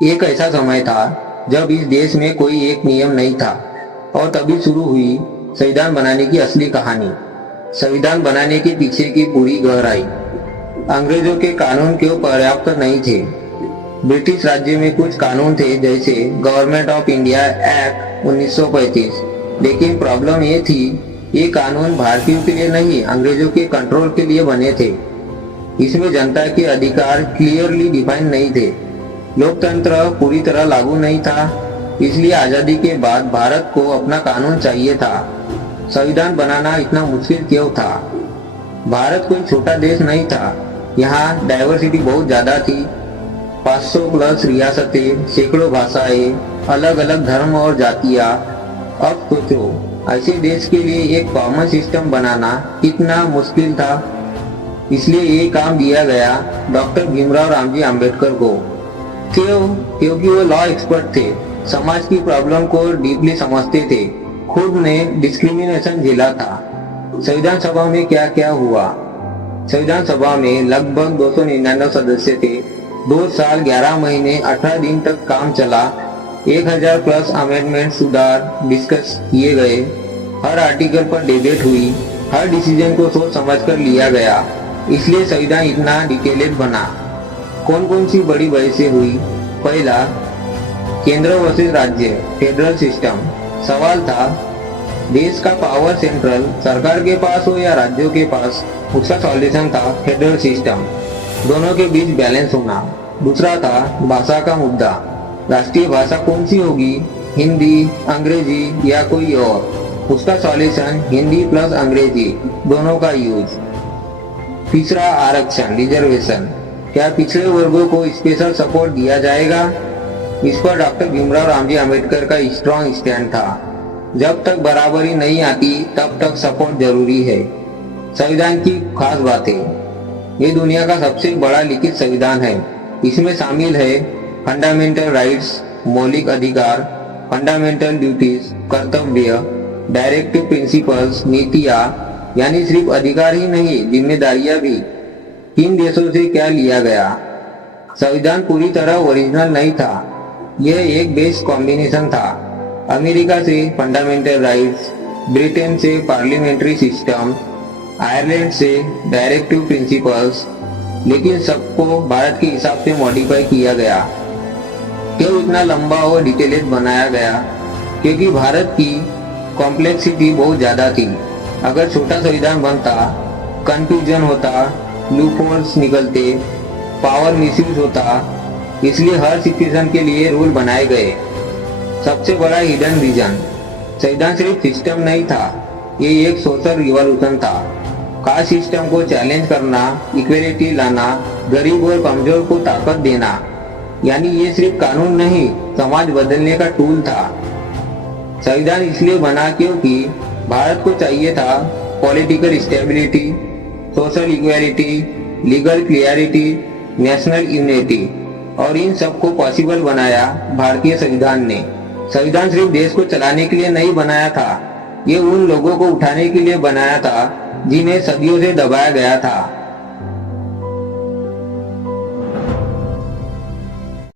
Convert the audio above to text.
एक ऐसा समय था जब इस देश में कोई एक नियम नहीं था और तभी शुरू हुई संविधान बनाने की असली कहानी। संविधान बनाने के पीछे की पूरी गहराई। अंग्रेजों के कानून क्यों पर्याप्त नहीं थे। ब्रिटिश राज्य में कुछ कानून थे जैसे गवर्नमेंट ऑफ इंडिया एक्ट 1935, लेकिन प्रॉब्लम ये थी ये कानून भारतीयों के लिए नहीं अंग्रेजों के कंट्रोल के लिए बने थे। इसमें जनता के अधिकार क्लियरली डिफाइन नहीं थे, लोकतंत्र पूरी तरह लागू नहीं था। इसलिए आजादी के बाद भारत को अपना कानून चाहिए था। संविधान बनाना इतना मुश्किल क्यों था। भारत कोई छोटा देश नहीं था, यहाँ डाइवर्सिटी बहुत ज्यादा थी। 500 प्लस रियासतें, सैकड़ों भाषाएं, अलग अलग धर्म और जातियां। अब सोचो ऐसे देश के लिए एक कॉमन सिस्टम बनाना कितना मुश्किल था। इसलिए ये काम दिया गया डॉक्टर भीमराव रामजी आम्बेडकर को। क्यों? क्योंकि वो लॉ एक्सपर्ट थे, समाज की प्रॉब्लम को डीपली समझते थे, खुद ने डिस्क्रिमिनेशन झेला था। संविधान सभा में क्या क्या हुआ। संविधान सभा में लगभग 299 सदस्य थे। 2 साल 11 महीने 18 दिन तक काम चला। 1000 प्लस अमेंडमेंट सुधार डिस्कस किए गए। हर आर्टिकल पर डिबेट हुई, हर डिसीजन को सोच समझ कर लिया गया। इसलिए संविधान इतना डिटेलेड बना। कौन कौन सी बड़ी बहसें हुई। पहला, केंद्र वर्सेस राज्य, फेडरल सिस्टम। सवाल था देश का पावर सेंट्रल सरकार के पास हो या राज्यों के पास। उसका सॉल्यूशन था फेडरल सिस्टम, दोनों के बीच बैलेंस होना। दूसरा था भाषा का मुद्दा, राष्ट्रीय भाषा कौन सी होगी, हिंदी, अंग्रेजी या कोई और। उसका सॉल्यूशन हिंदी प्लस अंग्रेजी दोनों का यूज। तीसरा आरक्षण, रिजर्वेशन, क्या पिछड़े वर्गों को स्पेशल सपोर्ट दिया जाएगा। इस पर डॉक्टर भीमराव रामजी आम्बेडकर का स्ट्रॉन्ग स्टैंड था। जब तक बराबरी नहीं आती तब तक सपोर्ट जरूरी है। संविधान की खास बातें। ये दुनिया का सबसे बड़ा लिखित संविधान है। इसमें शामिल है फंडामेंटल राइट्स, मौलिक अधिकार, फंडामेंटल ड्यूटीज, कर्तव्य, डायरेक्टिव प्रिंसिपल्स, नीतियाँ, यानी सिर्फ अधिकार ही नहीं जिम्मेदारियां भी। किन देशों से क्या लिया गया। संविधान पूरी तरह ओरिजिनल नहीं था, यह एक बेस्ट कॉम्बिनेशन था। अमेरिका से फंडामेंटल राइट्स, ब्रिटेन से पार्लियामेंट्री सिस्टम, आयरलैंड से डायरेक्टिव प्रिंसिपल्स, लेकिन सबको भारत के हिसाब से मॉडिफाई किया गया। क्यों इतना लंबा और डिटेलेड बनाया गया। क्योंकि भारत की कॉम्प्लेक्सिटी बहुत ज्यादा थी। अगर छोटा संविधान बनता, कंफ्यूजन होता, लूपहोल्स निकलते, पावर मिसयूज होता। इसलिए हर सिचुएशन के लिए रूल बनाए गए। सबसे बड़ा हिडन रीजन, संविधान सिर्फ सिस्टम नहीं था, ये एक सोशल रिवॉल्यूशन था। कास्ट सिस्टम को चैलेंज करना, इक्वेलिटी लाना, गरीब और कमजोर को ताकत देना। यानी ये सिर्फ कानून नहीं, समाज बदलने का टूल था। संविधान इसलिए बना क्योंकि भारत को चाहिए था political stability, social equality, legal clarity, national unity, और इन सबको पॉसिबल बनाया भारतीय संविधान ने। संविधान सिर्फ देश को चलाने के लिए नहीं बनाया था, ये उन लोगों को उठाने के लिए बनाया था जिन्हें सदियों से दबाया गया था।